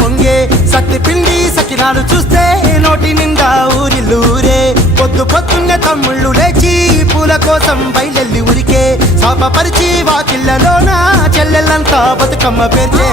పొంగే సత్తి పిండి సకినాలు చూస్తే నోటి నిండా ఊరిల్లూరే పొద్దున్నే తమ్ముళ్ళు లేచి పూల కోసం బయలెల్లి ఉరికే శాపపరిచి వాకిళ్ళలోన చెల్లెళ్ళంతా బతుకమ్మ పేర్చే